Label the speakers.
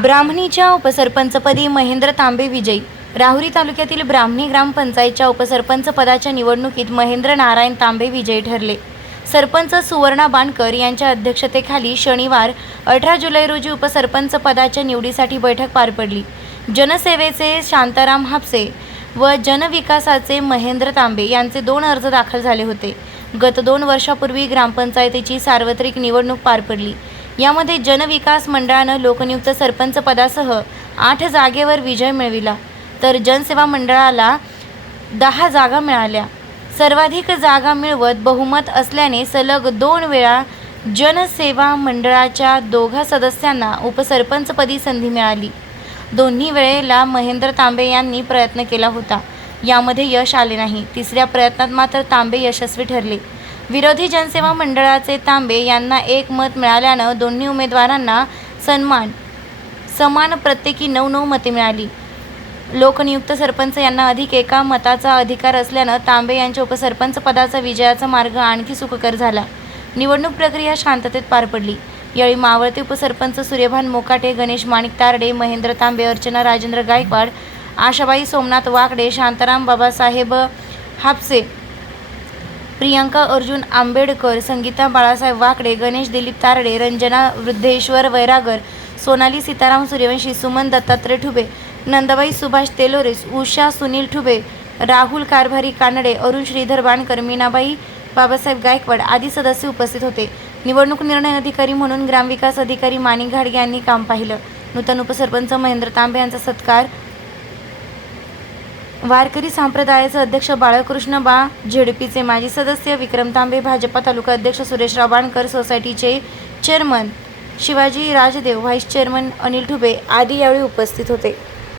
Speaker 1: ब्राह्मणीच्या उपसरपंचपदी महेंद्र तांबे विजयी. राहुरी तालुक्यातील ब्राह्मणी ग्रामपंचायतच्या उपसरपंच पदाच्या निवडणुकीत महेंद्र नारायण तांबे विजयी ठरले. सरपंच सुवर्णा बाणकर यांच्या अध्यक्षतेखाली शनिवार अठरा जुलै रोजी उपसरपंच पदाच्या निवडीसाठी बैठक पार पडली. जनसेवेचे शांताराम हापसे व जनविकासाचे महेंद्र तांबे यांचे दोन अर्ज दाखल झाले होते. गत दोन वर्षापूर्वी ग्रामपंचायतीची सार्वत्रिक निवडणूक पार पडली. यामध्ये जनविकास मंडळानं लोकनियुक्त सरपंच पदासह आठ जागेवर विजय मिळविला. तर जनसेवा मंडळाला दहा जागा मिळाल्या. सर्वाधिक जागा मिळवत बहुमत असल्याने सलग दोन वेळा जनसेवा मंडळाच्या दोघा सदस्यांना उपसरपंचपदी संधी मिळाली. दोन्ही वेळेला महेंद्र तांबे यांनी प्रयत्न केला होता. यामध्ये यश आले नाही. तिसऱ्या प्रयत्नात मात्र तांबे यशस्वी ठरले. विरोधी जनसेवा मंडळाचे तांबे यांना एक मत मिळाल्यानं दोन्ही उमेदवारांना सन्मान समान प्रत्येकी नऊ नऊ मते मिळाली. लोकनियुक्त सरपंच यांना अधिक एका मताचा अधिकार असल्यानं तांबे यांच्या उपसरपंच पदाचा विजयाचा मार्ग आणखी सुखकर झाला. निवडणूक प्रक्रिया शांततेत पार पडली. यावेळी मावळते उपसरपंच सूर्यभान मोकाटे गणेश माणिक तारडे महेंद्र तांबे अर्चना राजेंद्र गायकवाड आशाबाई सोमनाथ वाकडे शांताराम बाबासाहेब हापसे प्रियंका अर्जुन आंबेडकर संगीता बाळासाहेब वाकडे गणेश दिलीप तारडे रंजना वृद्धेश्वर वैरागर सोनाली सीताराम सूर्यवंशी सुमन दत्तात्रय ठुबे नंदाबाई सुभाष तेलोरेस उषा सुनील ठुबे राहुल कारभारी कानडे अरुण श्रीधर बाणकर मीनाबाई बाबासाहेब गायकवाड आदी सदस्य उपस्थित होते. निवडणूक निर्णय अधिकारी म्हणून ग्रामविकास अधिकारी माणिक घाडगे यांनी काम पाहिलं. नूतन उपसरपंच महेंद्र तांबे यांचा सत्कार वारकरी संप्रदायाचे अध्यक्ष बाळकृष्ण बा झेडपीचे माजी सदस्य विक्रम तांबे भाजपा तालुका अध्यक्ष सुरेशराव बाणकर सोसायटीचे chairman Shivaji Rajdev vice chairman Anil Thube आदी यावेळी उपस्थित होते.